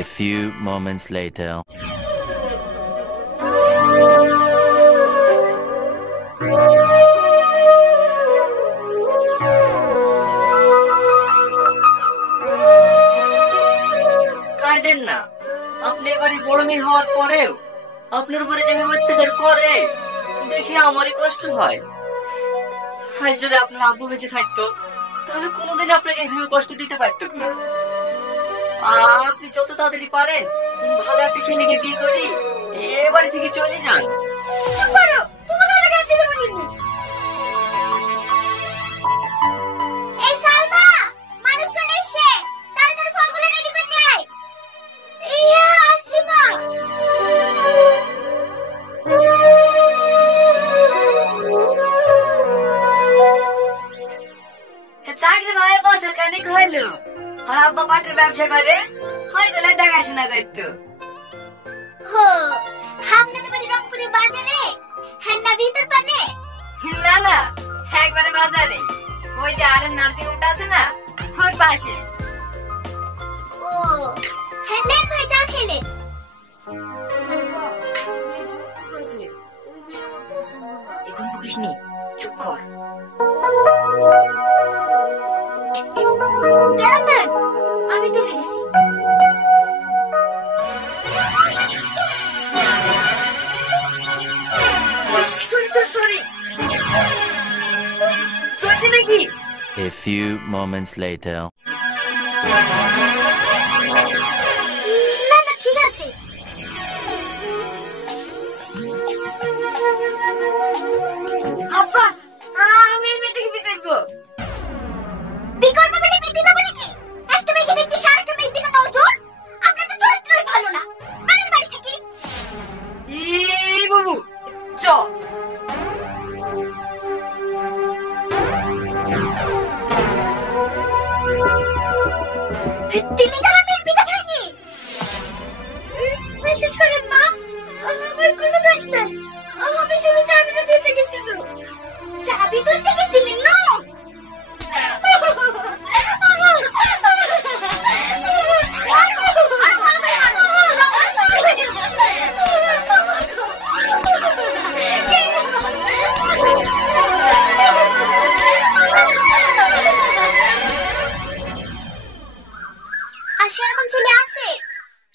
A few moments later. কাঁদেন না, আপনি এবারে বড় মেয়ে হওয়ার পরেও আপনার উপরে যে অত্যাচার করে দেখে আমারই কষ্ট হয়। আজ যদি আপনার আব্বু বেঁচে থাকতো তাহলে কোনোদিন আপনাকে এইভাবে কষ্ট দিতে পারত না। আপনি যত তাড়াতাড়ি পারেন ভালো একটা ছেলেকে বিয়ে করে এ বাড়ি থেকে চলে যান। চাকরি ভাই বছর খানিক হইলো, আর আব্বা পাটের ব্যবসা করে, হয়তো দেখাশোনা করতো। না না, একবারে বাজারে, ওই যে আর নার্সিং হোমটা আছে না, ওর পাশে। এখন বকিস নি, চুপ কর। আমি তো লিখেছি। চলছে নাকি? A few moments later. না না, ঠিক আছে। আব্বা, আমি এই মেয়েটাকে বিয়ে করবো। বিয়ে করবে বলে বিয়ে দিতে হবে নাকি? একটা মেয়েকে দেখতে সারাটা মেয়ের দিকে নজর। আপনার তো চরিত্রই ভালো না। বাড়ির বাড়ি থেকে বাবু চ। তিনি যারা মেয়ের বিয়ে খায়নি। বিশ্বাস করেন মা, আমার কোনো দোষ নাই। আমি শুধু চাবিটা দিতে গেছিলাম। চাবি তুলতে গেছিলেন না?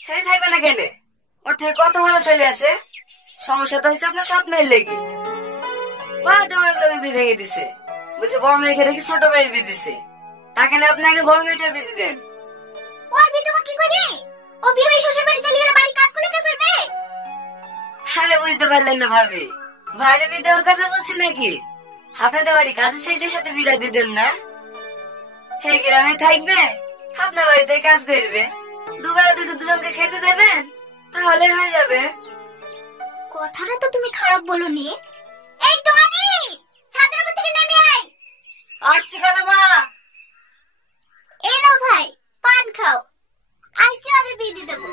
ছেলে থাকবে না কেন? ওর থেকে কত ভালো ছেলে আছে। সমস্যা তো হয়েছে আপনার সৎ মেয়ের লেগে। ভেঙে দিছে, বলছে বড় মেয়েকে রেখে ছোট মেয়ের বিয়ে দিছে। তাকে না আপনি আগে বড় মেয়েটার বিয়ে দেন। ওর বিয়ে তোমার কি করে? ও বিয়ে হয়ে শ্বশুর বাড়ি চলে গেলে বাড়ি কাজ করলে কে করবে? আরে বুঝতে পারলেন না ভাবি, ভাইরা বিয়ে দেওয়ার কথা বলছে নাকি? আপনাদের বাড়ি কাজের ছেলেটার সাথে বিয়ে দিতেন না? এই গ্রামে থাকবে, আপনার বাড়িতে কাজ করবে, দুবেলা দুজনকে খেতে দেবেন, তাহলে হয়ে যাবে। কথাটা তো তুমি খারাপ বলনি। এই টনি, ছাদের উপর থেকে নেমে আয়। আসছি খালামা। এলো ভাই, পান খাও, আজকে ওদের বিয়ে দিয়ে দেবো।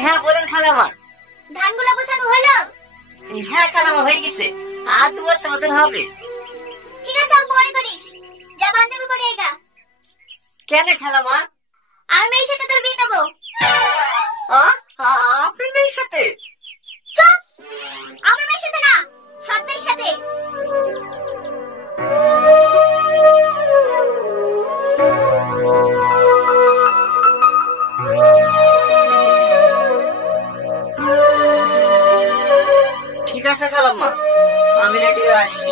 হ্যাঁ বলেন খালামা। ধানগুলো গোছানো হলো? হ্যাঁ খালামা, হয়ে গেছে, আর 2 বস্তা মতন হবে। ঠিক আছে, আমি মনে করিস, যা পাঞ্জাবি পরে আইগা। কেন খালামা? আমি মেয়ের সাথে তোর বিয়ে দেবো। আপনার মেয়ের সাথে? চুপ! আমার মেয়ের সাথে না, সৎ মেয়ের সাথে। ঠিক আছে খালাম্মা, আমি রেডি হয়ে আসছি।